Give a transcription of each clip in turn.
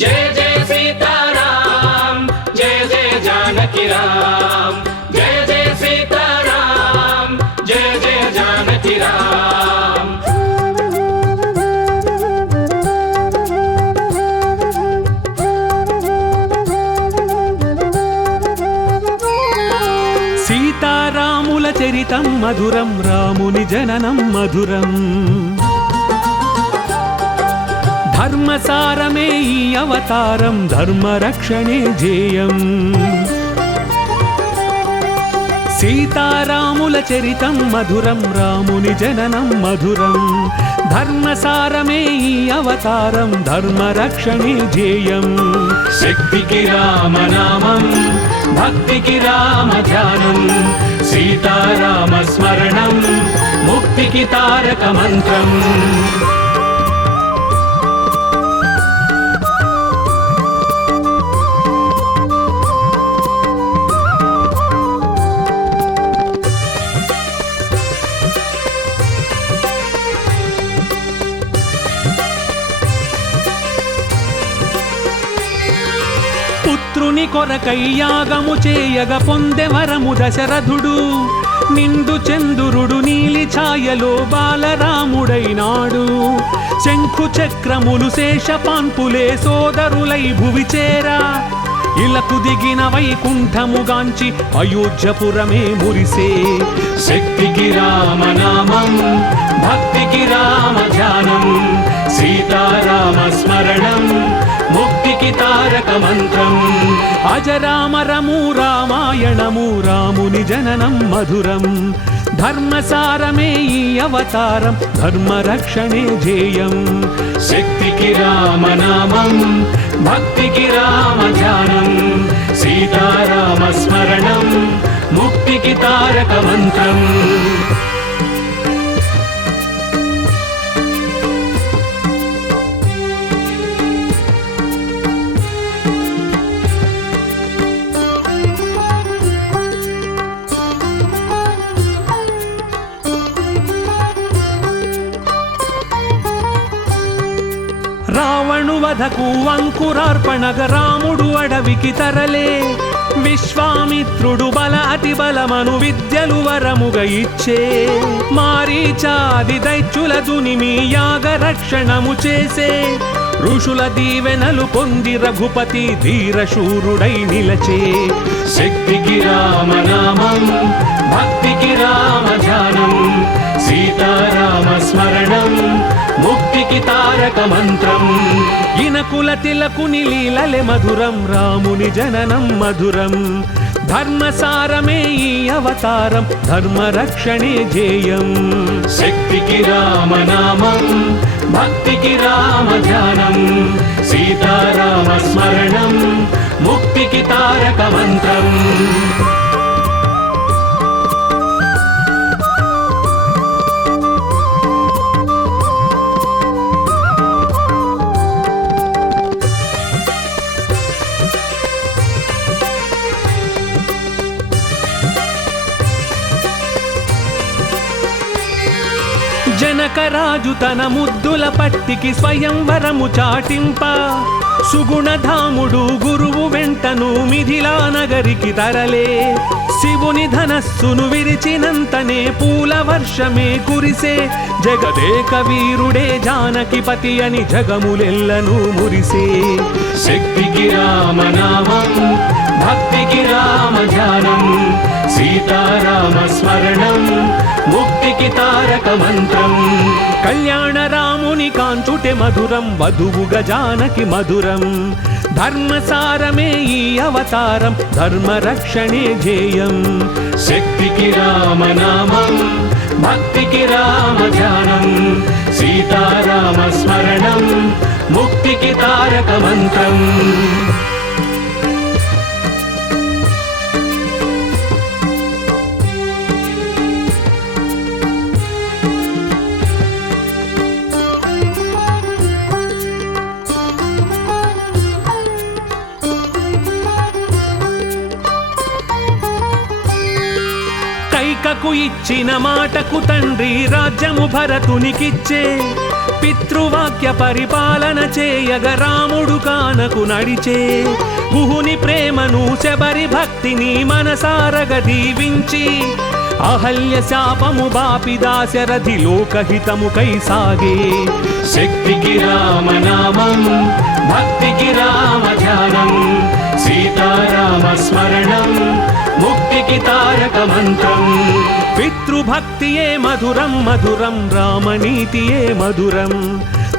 जय जय सीताराम, जय जय जानकी राम, जय जय सीताराम, जय जय जानकी राम। సీతారాముల చరితం మధురం, రాముని జననం మధురం. ధర్మసారమే ఈ అవతారం, ధర్మరక్షణే ధ్యేయం. సీతారాముల చరితం మధురం, రాముని జననం మధురం. ధర్మసారమే ఈ అవతారం, ధర్మరక్షణే ధ్యేయం. శక్తికి రామనామం, భక్తికి రామ ధ్యానం, సీతారామ స్మరణం ముక్తికి తారక మంత్రం. పుత్రుని కొరకై యాగము చేయగ పొందెవరము దశరథుడు. నిండు చంద్రుడు నీలి ఛాయలో బాలరాముడైనాడు. శంఖు చక్రములు శేషపాన్పులే సోదరులై భువి చేరా. ఇలకు దిగిన వైకుంఠముగాంచి అయోధ్యపురమే మురిసే. శక్తికి రామనామం, భక్తికి రామ ధ్యానం, సీతారామ స్మరణం ముక్తికి తారక మంత్రం. అజరామరము రామాయణము, రాముని జననం మధురం. ధర్మసారమే ఈ అవతారం, ధర్మరక్షణే ధ్యేయం. శక్తికి రామనామం, భక్తికి రామ ధ్యానం, సీతారామ స్మరణం ముక్తికి తారక మంత్రం. రావణు వధకు అంకురార్పణగ రాముడు అడవికి తరలే. విశ్వామిత్రుడు బల అతి బలమను విద్యలు వరముగ ఇచ్చే. మారీచాది దైత్యుల దునిమి యాగ రక్షణము చేసే. ఋషుల దీవెనలు పొంది రఘుపతి ధీరశూరుడై నిలచే. శక్తికి రామనామం, భక్తికి రామ ధ్యానం, సీతారామ స్మరణం ముక్తికి తారక మంత్రం. ఇనకుల తిలకుని లీలలే మధురం, రాముని జననం మధురం. ధర్మసారమే ఈ అవతారం, ధర్మరక్షణే ధ్యేయం. శక్తికి రామనామం, భక్తికి రామ ధ్యానం, సీతారామ స్మరణం ముక్తికి తారక మంత్రం. జనకరాజు తన ముద్దుల పట్టికి స్వయంవరము చాటింప. సుగుణధాముడు గురువు వెంటను మిథిలా నగరికి తరలే. శివుని ధనస్సును విరిచినంతనే పూల వర్షమే కురిసే. జగదేక వీరుడే జానకిపతి అని జగములెల్లను మురిసే. శక్తికి రామనామం, భక్తికి రామ ధ్యానం, సీతారామ స్మరణం ముక్తికి తారక మంత్రం. కళ్యాణ రాముని కాంచుటే మధురం, వధువుగ జానకి మధురం. ధర్మసారమే ఈ అవతారం, ధర్మరక్షణే ధ్యేయం. శక్తికి రామనామం, భక్తికి రామ ధ్యానం, సీతారామ స్మరణం ముక్తికి తారక మంత్రం. కైకకు ఇచ్చిన మాటకు తండ్రి రాజ్యము భరతునికిచ్చే పితృవాక్య పరిపాలన చేయగ రాముడు కానకు నడిచే గుహుని ప్రేమను శబరి భక్తిని మనసారగ దీవించి అహల్య శాపము బాపి దాశరథి లోకహితముకై సాగే శక్తికి రామనామం భక్తికి రామ ధ్యానం సీతారామ స్మరణం ముక్తికి తారక మంత్రం పితృభక్తియే మధురం మధురం రామనీతియే మధురం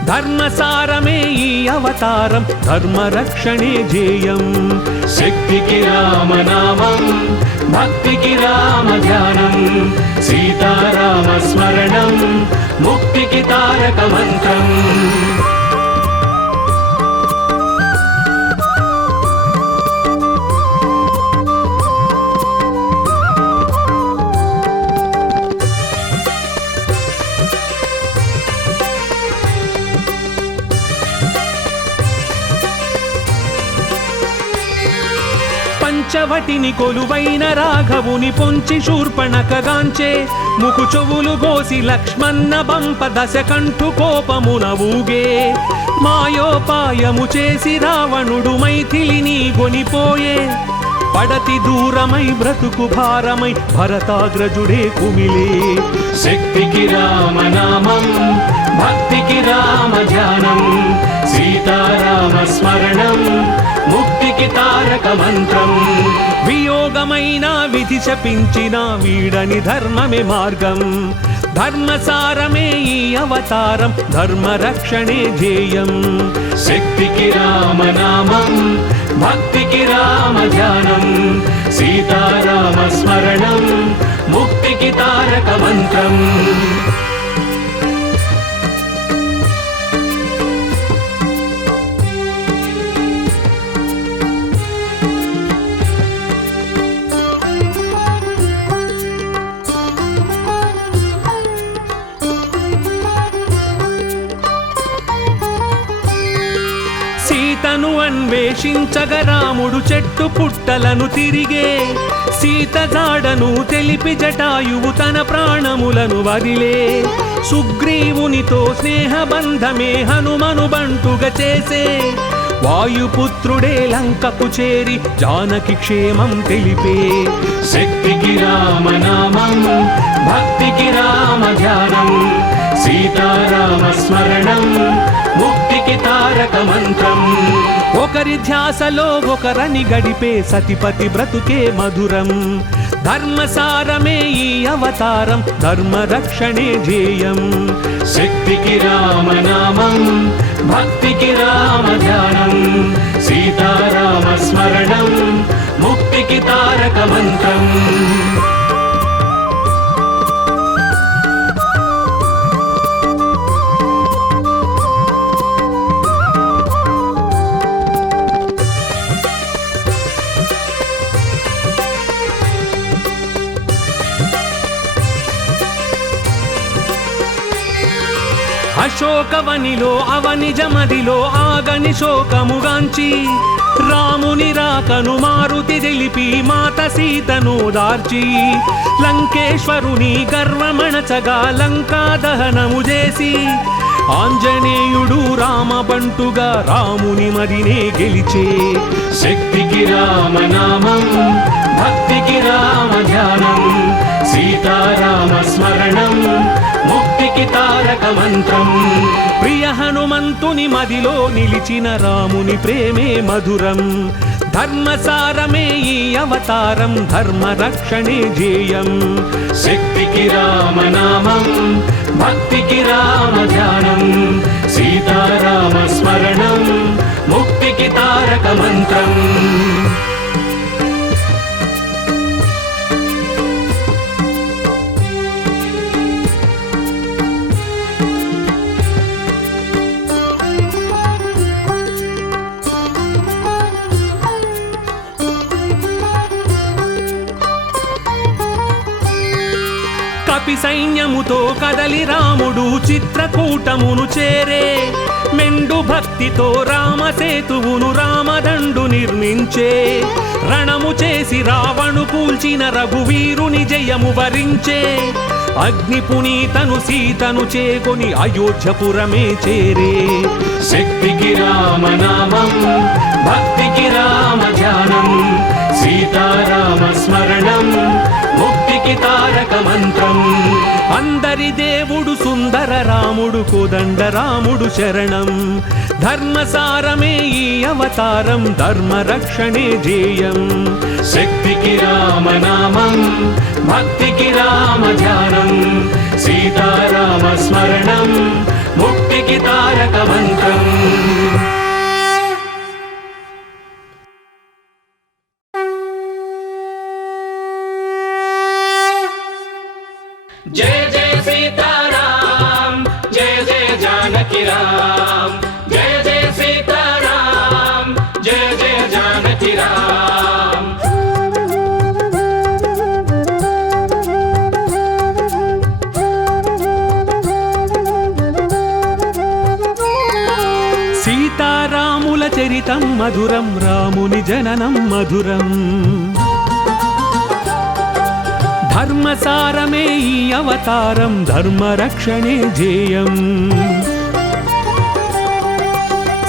ధర్మసారమే ఈ అవతారం ధర్మరక్షణే ధ్యేయం శక్తికి రామనామం భక్తికి రామ ధ్యానం సీతారామ స్మరణం ముక్తికి తారక మంత్రం పంచవటిని కొలువైన రాఘవుని పొంచి శూర్పణకగాంచే ముకు చెవులు గోసి లక్ష్మణ బంప దశకంఠు కోపమున ఊగే మాయోపాయము చేసి రావణుడు మైథిలిని గొనిపోయే పడతి దూరమై బ్రతుకు భారమై భరతాగ్రజుడే కుమిలే శక్తికి రామనామం భక్తికి రామ ధ్యానం సీతారామ స్మరణం ముక్తికి తారక మంత్రం వియోగమైన విధి శపించిన వీడని ధర్మమే మార్గం ధర్మసారమే ఈ అవతారం ధర్మరక్షణే ధ్యేయం శక్తికి రామనామం భక్తికి రామ ధ్యానం సీతారామ స్మరణం ముక్తికి తారక మంత్రం సీతను అన్వేషించగ రాముడు చెట్టు పుట్టలను తిరిగే సీత జాడను తెలిపి జటాయువు తన ప్రాణములను వదిలే సుగ్రీవునితో స్నేహబంధమే హనుమను బంటుగా చేసే వాయుపుత్రుడే లంకకు చేరి జానకి క్షేమం తెలిపే శక్తికి రామనామం భక్తికి రామ ధ్యానం సీతారామ స్మరణం ముక్తికి తారక మంత్రం ఒకరి ధ్యాసలో ఒకరని గడిపే సతిపతి బ్రతుకే మధురం ధర్మసారమే ఈ అవతారం ధర్మరక్షణే ధ్యేయం శక్తికి రామనామం భక్తికి రామ ధ్యానం సీతారామ స్మరణం ముక్తికి తారక మంత్రం అశోకవనిలో అవనిజమదిలో ఆగని శోకముగాంచి రాముని రాకను మారుతి తెలిపి మాత సీతను దార్చి లంకేశ్వరుని గర్వమణచగా లంకా దహనము చేసి ఆంజనేయుడు రామబంటుగా రాముని మదినే గెలిచే శక్తికి రామనామం భక్తికి రామ ధ్యానం సీతారామ స్మరణం ముక్తికి తారక మంత్రం ప్రియ హనుమంతుని మదిలో నిలిచిన రాముని ప్రేమే మధురం ధర్మసారమే ఈ అవతారం ధర్మరక్షణే ధ్యేయం శక్తికి రామనామం భక్తికి రామ ధ్యానం సీతారామ స్మరణం ముక్తికి తారక మంత్రం సైన్యముతో కదలి రాముడు చిత్రకూటమును చేరే మెండు భక్తితో రామసేతువును రామదండు నిర్మించే రణము చేసి రావణు కూల్చిన రఘువీరుని జయము వరించే అగ్ని పునీతను సీతను చేకొని అయోధ్యపురమే చేరే శక్తికి రామనామం భక్తికి రామ ధ్యానం సీతారామ స్మరణం ముక్తికి తారక మంత్రం అందరి దేవుడు సుందర రాముడు కోదండ రాముడు శరణం ధర్మసారమే ఈ అవతారం ధర్మ రక్షణే ధ్యేయం శక్తికి రామనామం భక్తికి రామ ధ్యానం సీతారామ స్మరణం ముక్తికి తారక మంత్రం जय जय सीताराम जय जय जानकी राम जय जय सीताराम जय जय जानकी राम సీతారాముల చరితం మధురం రాముని జననం మధురం ధర్మసారమే ఈ అవతారం ధర్మ రక్షణే ధ్యేయం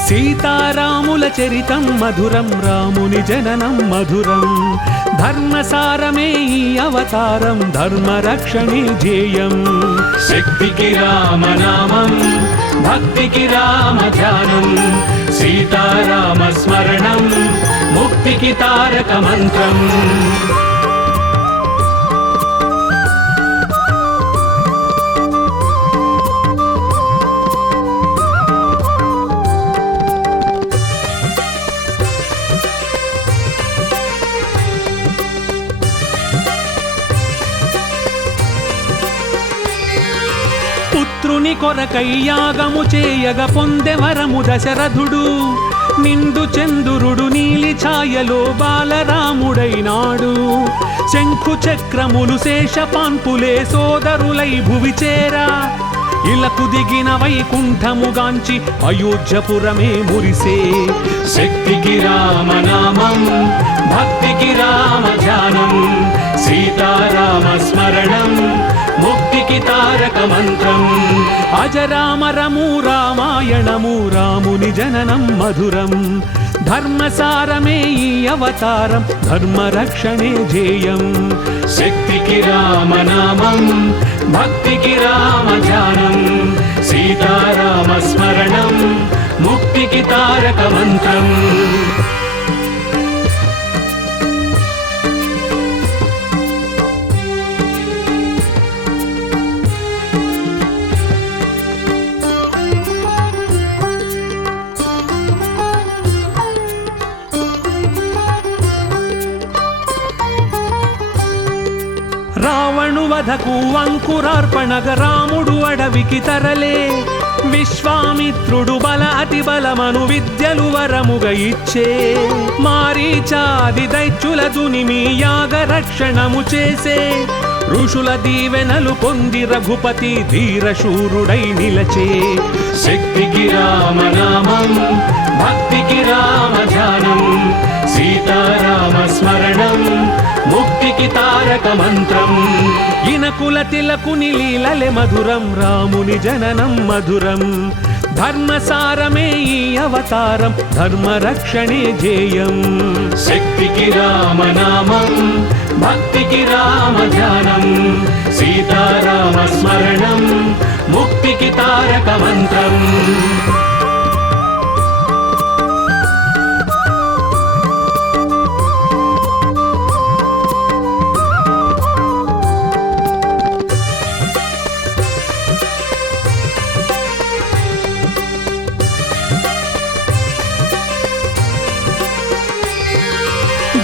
సీతారాముల చరితం మధురం రాముని జననం మధురం ధర్మసారమే ఈ అవతారం ధర్మ రక్షణే ధ్యేయం శక్తికి రామనామం భక్తికి రామ ధ్యానం సీతారామ స్మరణం ముక్తికి తారక మంత్రం పుత్రుని కొరకై యాగము చేయగ పొందెవరము దశరథుడు నిండు చంద్రుడు నీలి ఛాయలో బాలరాముడైనాడు శంఖు చక్రములు శేషపాన్పులే సోదరులై భువి చేరా ఇలకు దిగిన వైకుంఠముగాంచి అయోధ్యపురమే మురిసే శక్తికి రామనామం భక్తికి రామ ధ్యానం సీతారామ స్మరణం ముక్తికి తారక మంత్రం అజరామరము రామాయణము రాముని జననం మధురం ధర్మసారమే ఈ అవతారం ధర్మ రక్షణే ధ్యేయం శక్తికి రామనామం భక్తికి రామ ధ్యానం సీతారామ స్మరణం ముక్తికి తారక మంత్రం రావణు వధకు అంకురార్పణగ రాముడు అడవికి తరలే విశ్వామిత్రుడు బల అతి బలమను విద్యలు వరముగ ఇచ్చే మారీచాది దైత్యుల దునిమి యాగ రక్షణము చేసే ఋషుల దీవెనలు పొంది రఘుపతి ధీరశూరుడై నిలచే శక్తికి రామనామం భక్తికి రామ ధ్యానం సీతారామ స్మరణం ముక్తికి తారక మంత్రం ఇనకుల తిలకుని లీలలే మధురం రాముని జననం మధురం ధర్మసారమే ఈ అవతారం ధర్మ రక్షణే ధ్యేయం శక్తికి రామనామం భక్తికి రామ ధ్యానం సీతారామ స్మరణం ముక్తికి తారక మంత్రం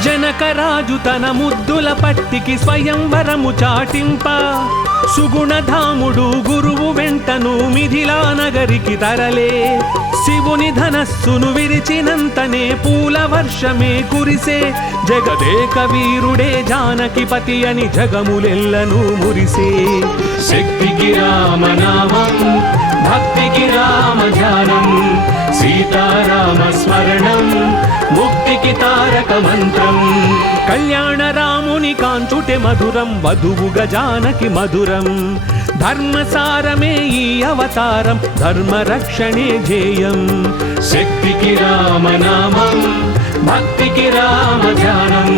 జనకరాజు తన ముద్దుల పట్టికి స్వయంవరము చాటింప సుగుణధాముడు గురువు వెంటను మిథిలా నగరికి తరలే శివుని ధనస్సును విరిచినంతనే పూల వర్షమే కురిసే జగదేక వీరుడే జానకిపతి అని జగములెల్లను మురిసే శక్తికి రామనామం భక్తికి రామ ధ్యానం సీతారామ స్మరణం ముక్తికి తారక మంత్రం కళ్యాణ రాముని కాంచుటే మధురం వధువుగా జానకి మధురం ధర్మసారమే ఈ అవతారం ధర్మ రక్షణే ధ్యేయం శక్తికి రామనామం భక్తికి రామ ధ్యానం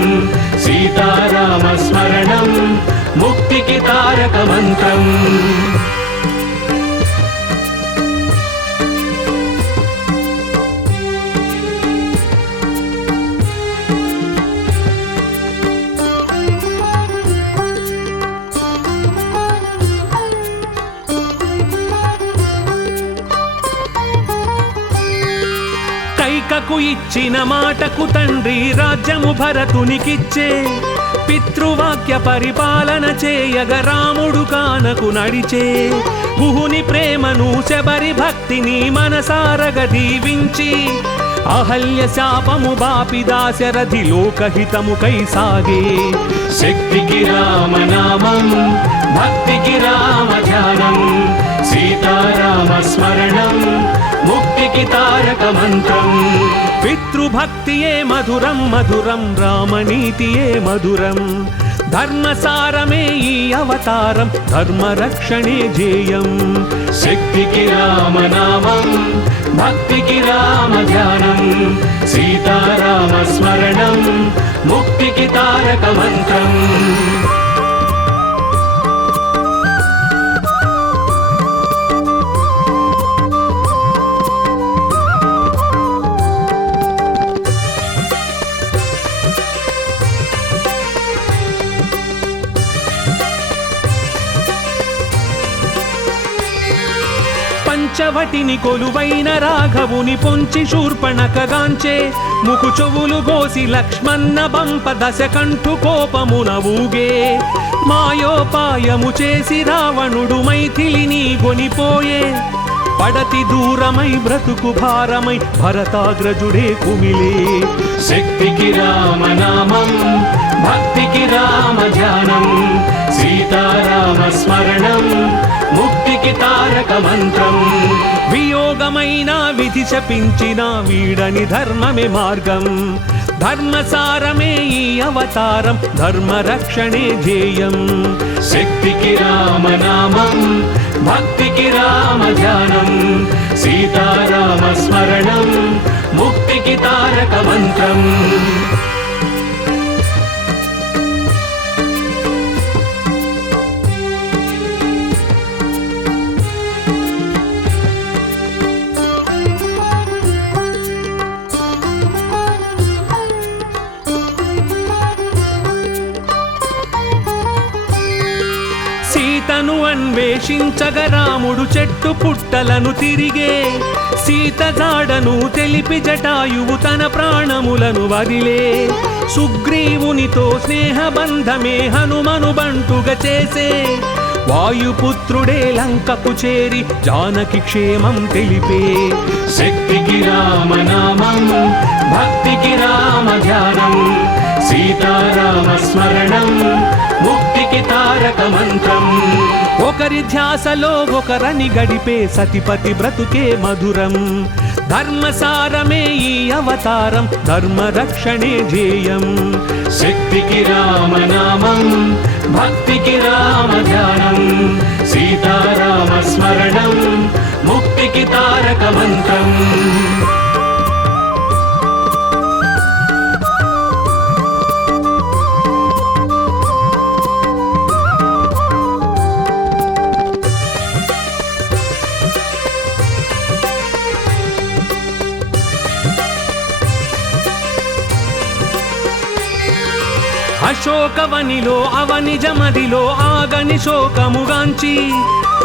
సీతారామ స్మరణం ముక్తికి తారక మంత్రం కైకకు ఇచ్చిన మాటకు తండ్రి రాజ్యము భరతునికిచ్చే పితృవాక్య పరిపాలన చేయగ రాముడు కానకు నడిచే గుహుని ప్రేమను శబరి భక్తిని మనసారగ దీవించి అహల్య శాపము బాపి దాశరథి లోకహితము కై సాగే శక్తికి రామనామం భక్తికి రామ ధ్యానం సీతారామ స్మరణం ముక్తికి తారక మంత్రం పితృభక్తియే మధురం మధురం రామనీతియే మధురం ధర్మసారమే ఈ అవతారం ధర్మ రక్షణే ధ్యేయం శక్తికి రామనామం భక్తికి రామ ధ్యానం సీతారామ స్మరణం ముక్తికి తారక మంత్రం పంచవటిని కొలువైన రాఘవుని పొంచి శూర్పణకగాంచే ముకు చెవులు గోసి లక్ష్మణ బంప దశకంఠు కోపమున ఊగే మాయోపాయము చేసి రావణుడు మైథిలిని గొనిపోయే పడతి దూరమై బ్రతుకు భారమై భరతాగ్రజుడే కుమిలే శక్తికి రామనామం భక్తికి రామ ధ్యానం సీతారామ స్మరణం ముక్తికి తారక మంత్రం వియోగమైన విధి శపించిన వీడని ధర్మమే మార్గం ధర్మసారమే ఈ అవతారం ధర్మ రక్షణే ధ్యేయం శక్తికి రామనామం భక్తికి రామ ధ్యానం సీతారామ స్మరణం ముక్తికి తారక మంత్రం సీతను అన్వేషించగ రాముడు చెట్టు పుట్టలను తిరిగే సీత జాడను తెలిపి జటాయువు తన ప్రాణములను వదిలే సుగ్రీవునితో స్నేహబంధమే హనుమను బంటుగా చేసే వాయుపుత్రుడే లంకకు చేరి జానకి క్షేమం తెలిపే శక్తికి రామనామం భక్తికి రామ ధ్యానం సీతారామ స్మరణం ముక్తికి తారక మంత్రం ఒకరి ధ్యాసలో ఒకరని గడిపే సతిపతి బ్రతుకే మధురం ధర్మసారమే ఈ అవతారం ధర్మ రక్షణే ధ్యేయం శక్తికి రామనామం భక్తికి రామ ధ్యానం సీతారామ స్మరణం ముక్తికి తారక మంత్రం అశోకవనిలో అవనిజమదిలో ఆగని శోకముగాంచి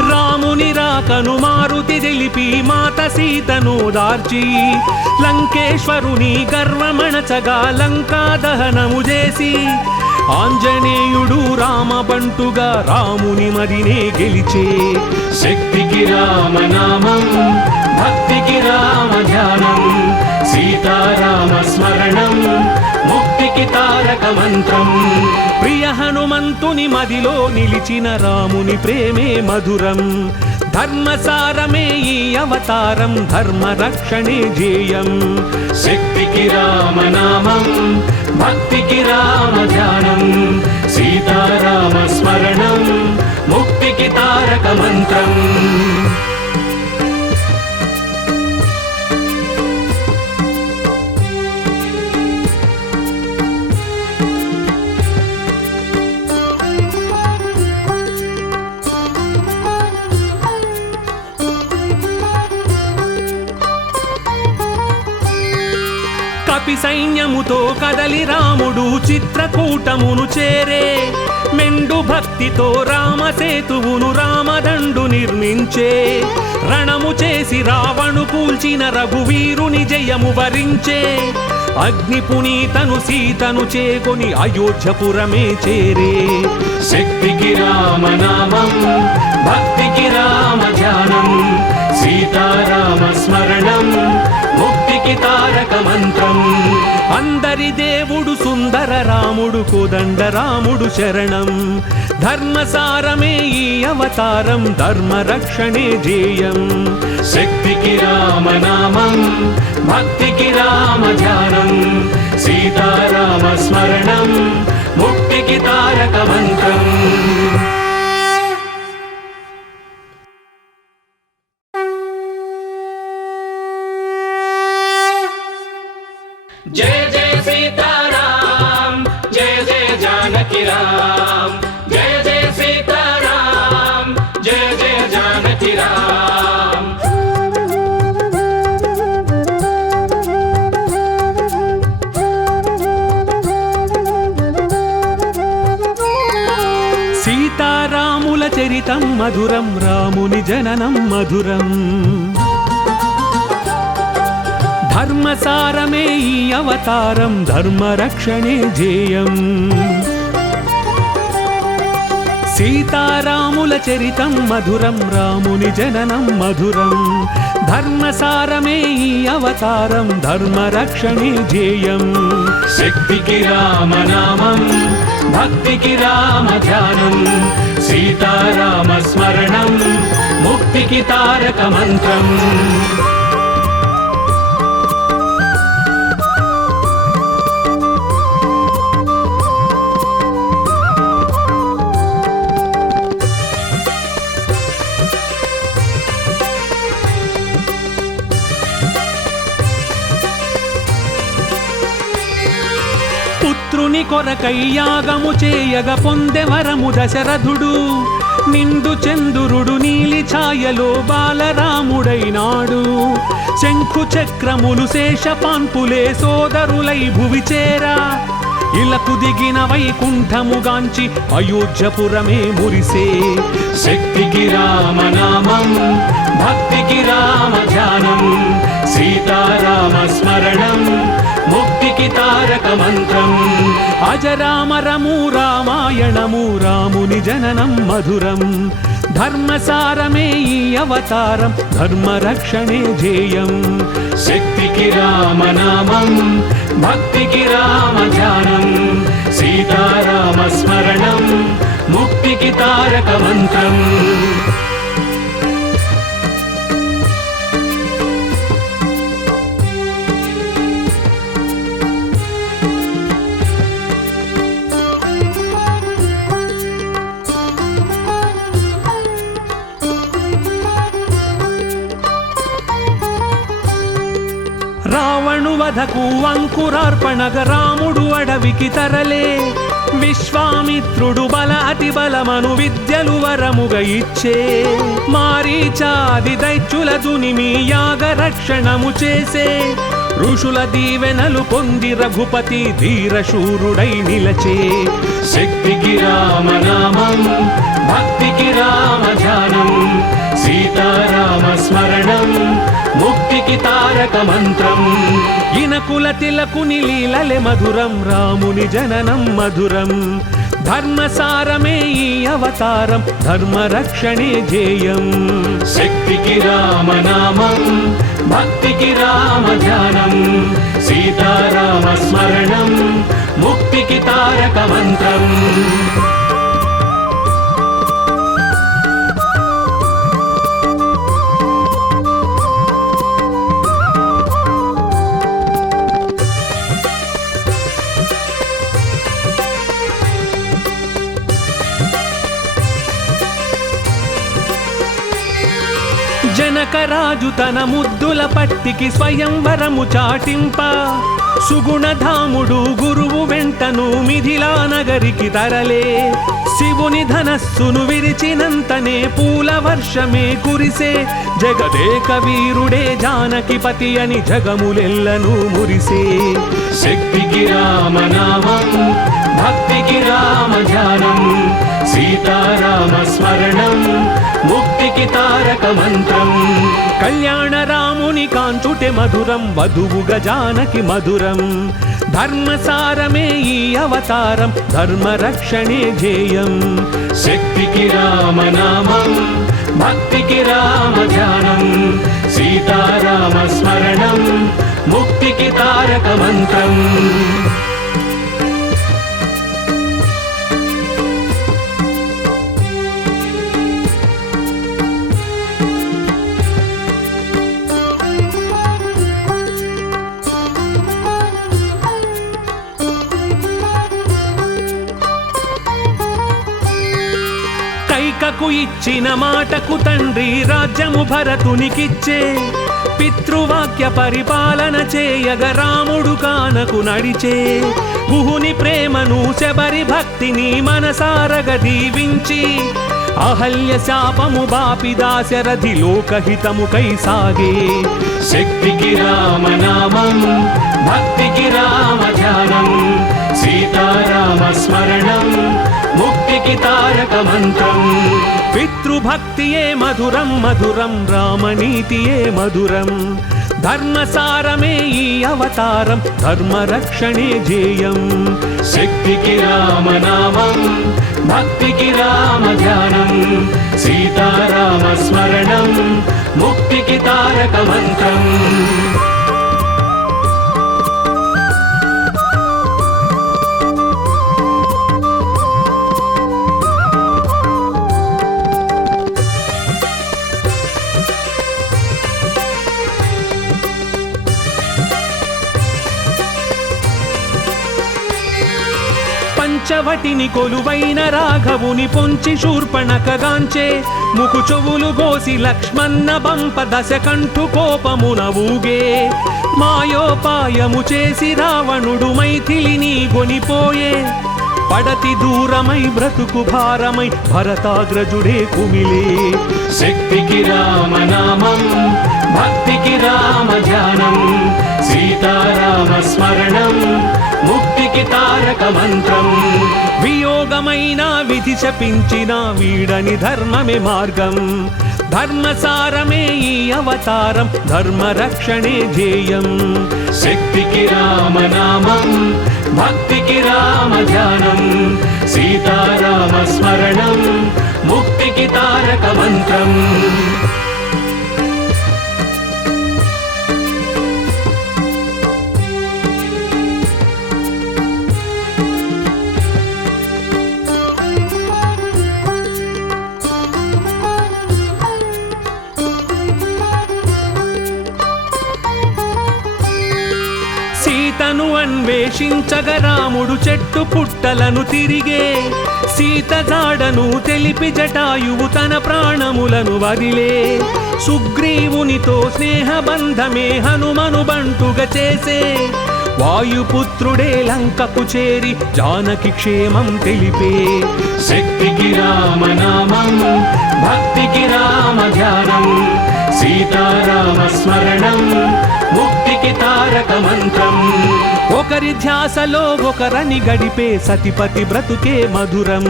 రాముని రాకను మారుతి తెలిపి మాత సీతను దార్చి లంకేశ్వరుని గర్వమణచగా లంకా దహనము చేసి ఆంజనేయుడు రామబంటుగా రాముని మదినే గెలిచే శక్తికి రామనామం భక్తికి రామ ధ్యానం సీతారామ స్మరణం ముక్తికి తారక మంత్రం. ప్రియ హనుమంతుని మదిలో నిలిచిన రాముని ప్రేమే మధురం. ధర్మసారమే ఈ అవతారం, ధర్మ రక్షణే ధ్యేయం. శక్తికి రామనామం భక్తికి రామ ధ్యానం సీతారామ స్మరణం ముక్తికి తారక మంత్రం. కపి సైన్యముతో కదలి రాముడు చిత్రకూటమును చేరే. మెండు భక్తితో రామసేతువును రామదండు నిర్మించే. రణము చేసి రావణు కూల్చిన రఘువీరుని జయము వరించే. అగ్ని పునీతను సీతను చేకొని అయోధ్యపురమే చేరే. శక్తికి రామనామం భక్తికి రామ ధ్యానం సీతారామ స్మరణం ముక్తికి తారక మంత్రం. అందరి దేవుడు సుందర రాముడు కోదండ రాముడు శరణం. ధర్మసారమే ఈ అవతారం, ధర్మ రక్షణే ధ్యేయం. శక్తికి రామనామం భక్తికి రామ ధ్యానం సీతారామ స్మరణం ముక్తికి తారక మంత్రం. जय जय सीताराम जय जय जानकी राम. जय जय सीताराम जय जय जानकी राम. సీతారాముల చరితం మధురం, రాముని జననం మధురం. ధర్మసారమే ఈ అవతారం, ధర్మ రక్షణే ధ్యేయం. సీతారాముల చరితం మధురం, రాముని జననం మధురం. ధర్మసారమే ఈ అవతారం, ధర్మ రక్షణే ధ్యేయం. శక్తికి రామనామం భక్తికి రామ ధ్యానం సీతారామ స్మరణం ముక్తికి తారక మంత్రం. పుత్రుని కొరకై యాగము చేయగ పొందెవరము దశరథుడు. నిండు చంద్రుడు నీలి ఛాయలో బాలరాముడైనాడు. శంఖు చక్రములు శేషపాన్పులే సోదరులై భువి చేరా. ఇలకు దిగిన వైకుంఠముగాంచి అయోధ్యపురమే మురిసే. శక్తికి రామనామం భక్తికి రామ ధ్యానం సీతారామ స్మరణం ముక్తికి తారక మంత్రం. అజరామరము రామాయణము రాముని జననం మధురం. ధర్మసారమే ఈ అవతారం, ధర్మ రక్షణే ధ్యేయం. శక్తికి రామనామం భక్తికి రామ ధ్యానం సీతారామ స్మరణం ముక్తికి తారక మంత్రం. రావణు వధకు అంకురార్పణగ రాముడు అడవికి తరలే. విశ్వామిత్రుడు బల అతి బలమను విద్యలు వరముగా ఇచ్చే. మారీచాది దైత్యుల దునిమి యాగ రక్షణము చేసే. ఋషుల దీవెనలు పొంది రఘుపతి ధీరశూరుడై నిలచే. శక్తికి రామనామం భక్తికి రామ ధ్యానం సీతారామ స్మరణం ముక్తికి తారక మంత్రం. ఇనకుల తిలకుని లీలలే మధురం, రాముని జననం మధురం. ధర్మసారమే ఈ అవతారం ధర్మరక్షణే ధ్యేయం శక్తికి రామనామం భక్తికి రామ ధ్యానం సీతారామ స్మరణం ముక్తికి తారక మంత్రం జనకరాజు తన ముద్దుల పట్టికి స్వయంవరము చాటింప సుగుణధాముడు గురువు వెంటను మిథిలా నగరికి తరలే శివుని ధనస్సును విరిచినంతనే పూల వర్షమే కురిసే జగదేక వీరుడే జానకిపతి అని జగములెల్లను మురిసే శక్తికి రామనామం భక్తికి రామ ధ్యానం సీతారామ స్మరణం ముక్తికి తారక మంత్రం కళ్యాణ రాముని కాంచుటే మధురం వధువుగా జానకి మధురం ధర్మసారమే ఈ అవతారం ధర్మరక్షణే ధ్యేయం శక్తికి రామనామం భక్తికి రామ ధ్యానం సీతారామ స్మరణం ముక్తికి తారక మంత్రం కైకకు ఇచ్చిన మాటకు తండ్రి రాజ్యము భరతునికిచ్చే పితృవాక్య పరిపాలన చేయగ రాముడు కానకు నడిచే గుహుని ప్రేమను శబరి భక్తిని మనసారగ దీవించి అహల్య శాపము బాపి దాశరథి లోకహితముకై సాగే శక్తికి రామనామం భక్తికి రామ ధ్యానం సీతారామ స్మరణం ముక్తికి తారక మంత్రం పితృభక్తియే మధురం మధురం రామనీతియే మధురం ధర్మసారమే ఈ అవతారం ధర్మరక్షణే ధ్యేయం శక్తికి రామనామం భక్తికి రామ ధ్యానం సీతారామ స్మరణం ముక్తికి తారక మంత్రం పంచవటిని కొలువైన రాఘవుని పొంచి శూర్పణకగాంచే ముకు చెవులు గోసి లక్ష్మణ బంప దశకంఠు కోపమున ఊగే మాయోపాయము చేసి రావణుడు మైథిలిని గొనిపోయే పడతి దూరమై బ్రతుకు భారమై భరతాగ్రజుడే కుమిలే శక్తికి రామనామం భక్తికి రామ ధ్యానం సీతారామ స్మరణం ముక్తికి తారక మంత్రం వియోగమైన విధి శపించిన వీడని ధర్మమే మార్గం ధర్మసారమే ఈ అవతారం ధర్మరక్షణే ధ్యేయం శక్తికి రామనామం భక్తికి రామ ధ్యానం సీతారామ స్మరణం ముక్తికి తారక మంత్రం సీతను అన్వేషించగ రాముడు చెట్టు పుట్టలను తిరిగే సీత జాడను తెలిపి జటాయువు తన ప్రాణములను వదిలే సుగ్రీవునితో స్నేహబంధమే హనుమను బంటుగా చేసే వాయుపుత్రుడే లంకకు చేరి జానకి క్షేమం తెలిపే శక్తికి రామనామం భక్తికి రామ ధ్యానం సీతారామ స్మరణం ముక్తికి తారక మంత్రం ఒకరి ధ్యాసలో ఒకరని గడిపే సతిపతి బ్రతుకే మధురం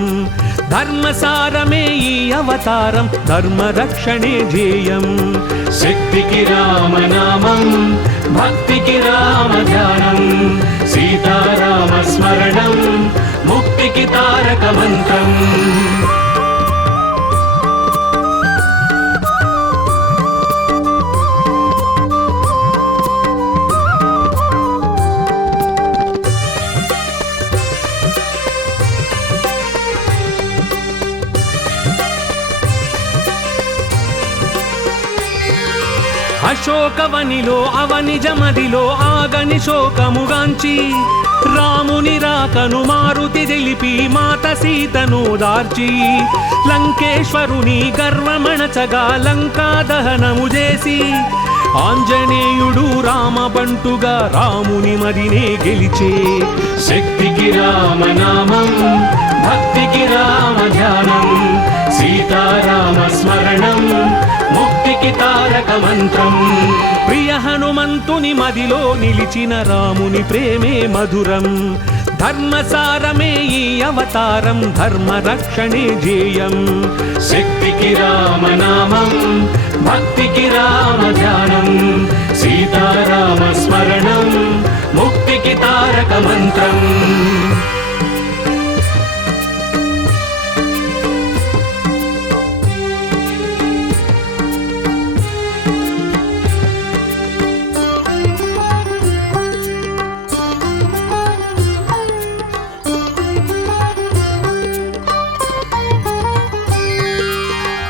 ధర్మసారమే ఈ అవతారం ధర్మరక్షణే ధ్యేయం శక్తికి రామనామం భక్తికి రామ ధ్యానం సీతారామ స్మరణం ముక్తికి తారక మంత్రం. అశోకవనిలో అవనిజమదిలో ఆగని శోకముగాంచి రాముని రాకను మారుతి తెలిపి మాత సీతను దార్చి లంకేశ్వరుని గర్వమణచగా లంకా దహనము చేసి ఆంజనేయుడు రామబంటుగా రాముని మదినే గెలిచే. శక్తికి రామనామం, భక్తికి రామ ధ్యానం, సీతారామ స్మరణం, ముక్తికి తారక మంత్రం. ప్రియ హనుమంతుని మదిలో నిలిచిన రాముని ప్రేమే మధురం. ధర్మసారమే ఈ అవతారం, ధర్మ రక్షణే ధ్యేయం. శక్తికి రామనామం, భక్తికి రామ ధ్యానం, సీతారామ స్మరణం, ముక్తికి తారక మంత్రం.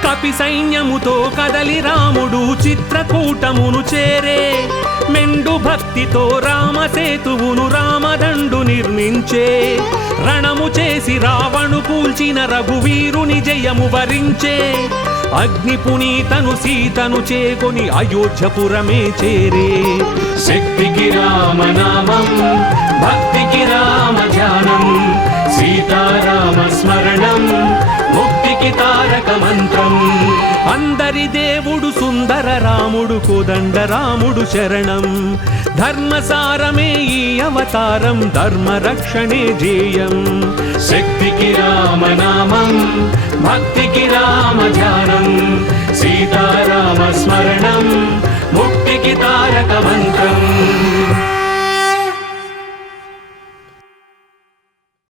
కపి సైన్యముతో కదలి రాముడు చిత్రకూటమును చేరే. మెండు భక్తితో రామసేతువును రామదండు నిర్మించే. రణము చేసి రావణు కూల్చిన రఘువీరుని జయము వరించే. అగ్ని పునీతను సీతను చేకొని అయోధ్యపురమే చేరే. శక్తికి రామనామం, భక్తికి రామ ధ్యానం, సీతారామ స్మరణం, ముక్తికి తారక మంత్రం. అందరి దేవుడు సుందర రాముడు కోదండ రాముడు శరణం. ధర్మసారమే ఈ అవతారం, ధర్మ రక్షణే ధ్యేయం. శక్తికి రామనామం, భక్తికి రామ ధ్యానం, సీతారామ స్మరణం, ముక్తికి తారక మంత్రం.